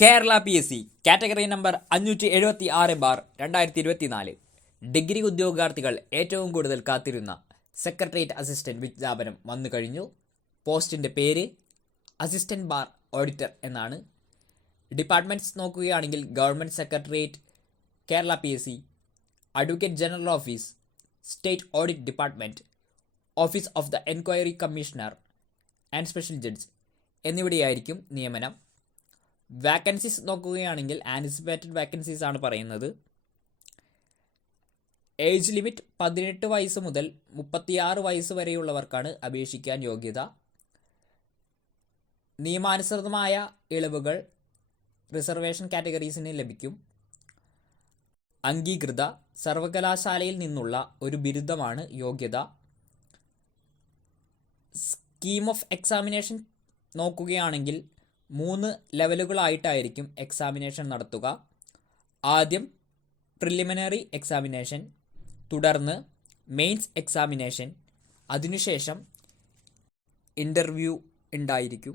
Kerala PSC category number 576/2024 degree ഉദ്യോഗാർത്ഥികൾ ഏറ്റവും കൂടുതൽ കാത്തിരുന്ന സെക്രട്ടേറിയറ്റ് അസിസ്റ്റന്റ് വിജ്ഞാപനം വന്നു കഴിഞ്ഞു. പോസ്റ്റിൻ്റെ പേര് അസിസ്റ്റന്റ് ബാർ ഓഡിറ്റർ എന്നാണ്. ഡിപ്പാർട്ട്മെൻറ്റ്സ് നോക്കുകയാണെങ്കിൽ government secretariat, Kerala PSC, advocate general office, state audit department, office of the enquiry commissioner and special judge എന്നിവിടെയായിരിക്കും നിയമനം. വാക്കൻസീസ് നോക്കുകയാണെങ്കിൽ ആൻറ്റിസിപ്പേറ്റഡ് വാക്കൻസീസ് ആണ് പറയുന്നത്. ഏജ് ലിമിറ്റ് 18 വയസ്സ് മുതൽ 36 വയസ്സ് വരെയുള്ളവർക്കാണ് അപേക്ഷിക്കാൻ യോഗ്യത. നിയമാനുസൃതമായ ഇളവുകൾ റിസർവേഷൻ കാറ്റഗറീസിന് ലഭിക്കും. അംഗീകൃത സർവകലാശാലയിൽ നിന്നുള്ള ഒരു ബിരുദമാണ് യോഗ്യത. സ്കീം ഓഫ് എക്സാമിനേഷൻ നോക്കുകയാണെങ്കിൽ 3 ലെവലുകളായിട്ടായിരിക്കും എക്സാമിനേഷൻ നടത്തുക. ആദ്യം പ്രിലിമിനറി എക്സാമിനേഷൻ, തുടർന്ന് മെയിൻസ് എക്സാമിനേഷൻ, അതിനുശേഷം ഇൻ്റർവ്യൂ ഉണ്ടായിരിക്കും.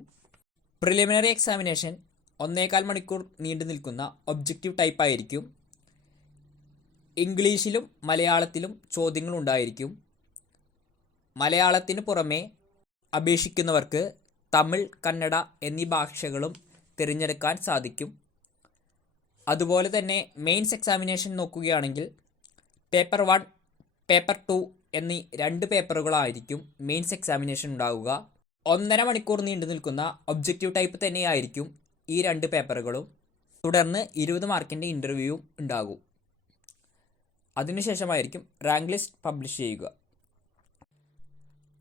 പ്രിലിമിനറി എക്സാമിനേഷൻ 1.25 മണിക്കൂർ നീണ്ടു നിൽക്കുന്ന ഒബ്ജക്റ്റീവ് ടൈപ്പ് ആയിരിക്കും. ഇംഗ്ലീഷിലും മലയാളത്തിലും ചോദ്യങ്ങളുണ്ടായിരിക്കും. മലയാളത്തിന് പുറമെ അപേക്ഷിക്കുന്നവർക്ക് തമിഴ്, കന്നഡ എന്നീ ഭാഷകളും തിരഞ്ഞെടുക്കാൻ സാധിക്കും. അതുപോലെ തന്നെ മെയിൻസ് എക്സാമിനേഷൻ നോക്കുകയാണെങ്കിൽ പേപ്പർ 1, പേപ്പർ 2 എന്നീ 2 പേപ്പറുകളായിരിക്കും മെയിൻസ് എക്സാമിനേഷൻ ഉണ്ടാവുക. 1.5 മണിക്കൂർ നീണ്ടു നിൽക്കുന്ന ഒബ്ജക്റ്റീവ് ടൈപ്പ് തന്നെയായിരിക്കും ഈ 2 പേപ്പറുകളും. തുടർന്ന് 20 മാർക്കിൻ്റെ ഇൻ്റർവ്യൂവും ഉണ്ടാകും. അതിനുശേഷമായിരിക്കും റാങ്ക് ലിസ്റ്റ് പബ്ലിഷ് ചെയ്യുക.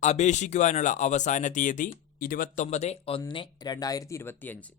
അപേക്ഷിക്കുവാനുള്ള അവസാന തീയതി 29/1/2025.